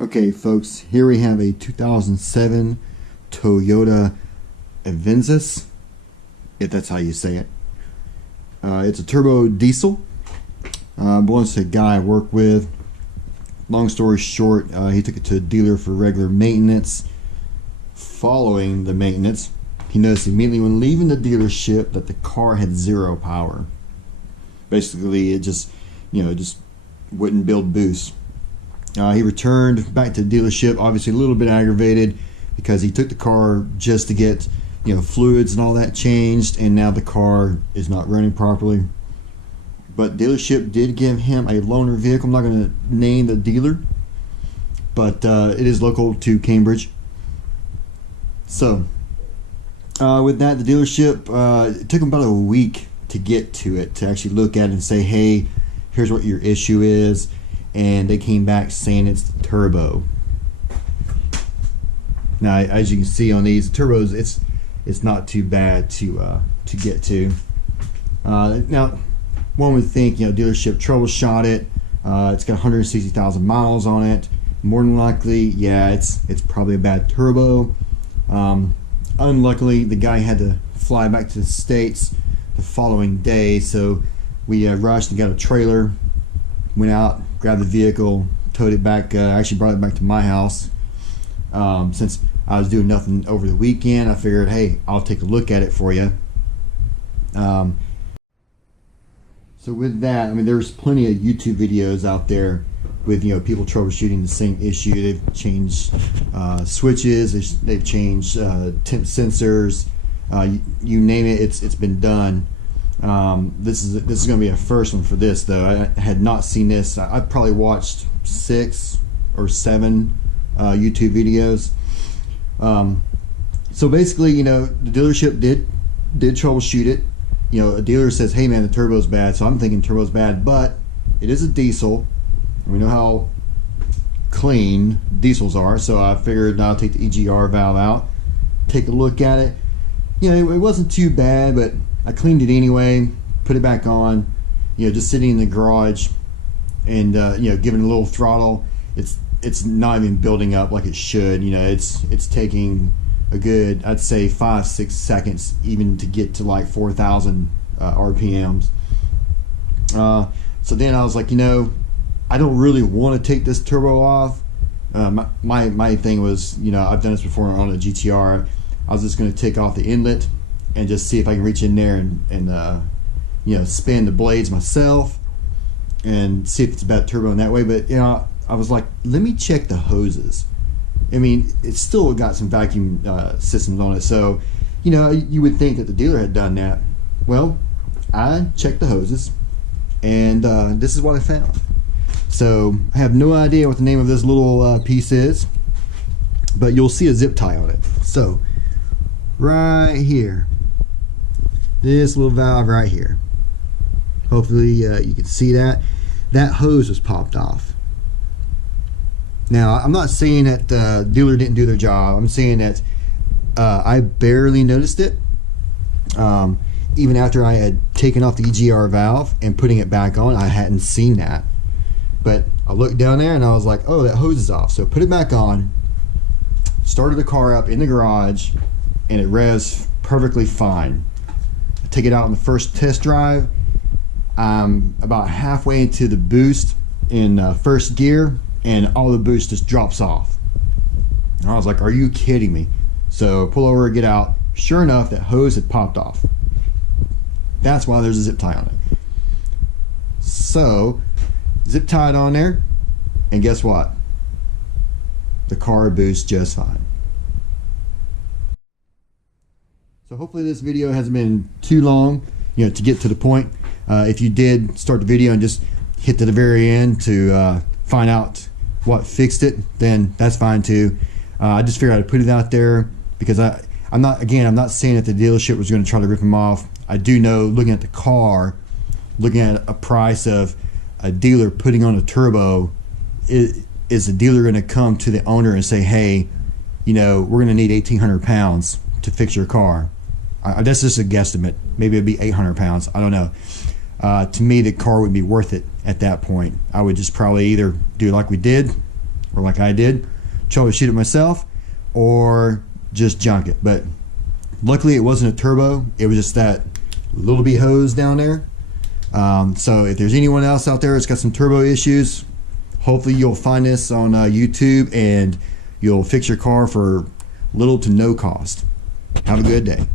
Okay, folks, here we have a 2007 Toyota Avensis, if that's how you say it. It's a turbo diesel. Belongs to a guy I work with. Long story short, he took it to a dealer for regular maintenance. Following the maintenance, he noticed immediately when leaving the dealership that the car had zero power. Basically, it just wouldn't build boost. He returned back to the dealership, obviously a little bit aggravated because he took the car just to get fluids and all that changed, and now the car is not running properly. But dealership did give him a loaner vehicle. I'm not going to name the dealer, but it is local to Cambridge. So with that, the dealership, it took him about a week to get to it, to actually look at it and say, hey, here's what your issue is. And they came back saying it's the turbo. Now, as you can see on these turbos, it's not too bad to get to. Now, one would think dealership troubleshot it. It's got 160,000 miles on it. More than likely, yeah, it's probably a bad turbo. Unluckily, the guy had to fly back to the States the following day, so we rushed and got a trailer. Went out, grabbed the vehicle, towed it back, actually brought it back to my house. Since I was doing nothing over the weekend, I figured, hey, I'll take a look at it for you. So with that, I mean, there's plenty of YouTube videos out there with people troubleshooting the same issue. They've changed switches, they've changed temp sensors, you name it, it's been done. This is going to be a first one for this, though. I had not seen this. I've probably watched 6 or 7 YouTube videos. So basically, the dealership did troubleshoot it. A dealer says, hey man, the turbo's bad, so I'm thinking turbo's bad, but it is a diesel. We know how clean diesels are, so I figured I'll take the EGR valve out, take a look at it. It wasn't too bad, but I cleaned it anyway, put it back on, just sitting in the garage and giving it a little throttle. It's not even building up like it should. It's taking a good, I'd say 5-6 seconds even to get to like 4,000 RPMs. So then I was like, I don't really want to take this turbo off. My thing was, I've done this before on a GTR. I was just going to take off the inlet and just see if I can reach in there and spin the blades myself and see if it's a bad turbo in that way. But I was like, let me check the hoses. I mean, it's still got some vacuum systems on it, so you would think that the dealer had done that. Well, I checked the hoses, and this is what I found. So I have no idea what the name of this little piece is, but you'll see a zip tie on it. So right here, this little valve right here, hopefully you can see that hose was popped off. Now, I'm not saying that the dealer didn't do their job. I'm saying that I barely noticed it, even after I had taken off the EGR valve and putting it back on. I hadn't seen that, but I looked down there and I was like, oh, that hose is off. So put it back on, started the car up in the garage, and it revs perfectly fine. I take it out on the first test drive. I'm about halfway into the boost in first gear, and all the boost just drops off. And I was like, are you kidding me? So pull over, get out. Sure enough, that hose had popped off. That's why there's a zip tie on it. So zip tied on there, and guess what? The car boosts just fine. So hopefully this video hasn't been too long, to get to the point. If you did start the video and just hit to the very end to find out what fixed it, then that's fine too. I just figured I'd put it out there because I'm not saying that the dealership was going to try to rip him off. I do know, looking at the car, looking at a price of a dealer putting on a turbo, is the dealer going to come to the owner and say, hey, we're going to need 1,800 pounds to fix your car? That's just a guesstimate. Maybe it'd be 800 pounds. I don't know. To me, the car would be worth it at that point. I would just probably either do like we did or like I did, troubleshoot it myself, or just junk it. But luckily it wasn't a turbo, it was just that little bit hose down there. So if there's anyone else out there that's got some turbo issues, hopefully you'll find this on YouTube and you'll fix your car for little to no cost. Have a good day.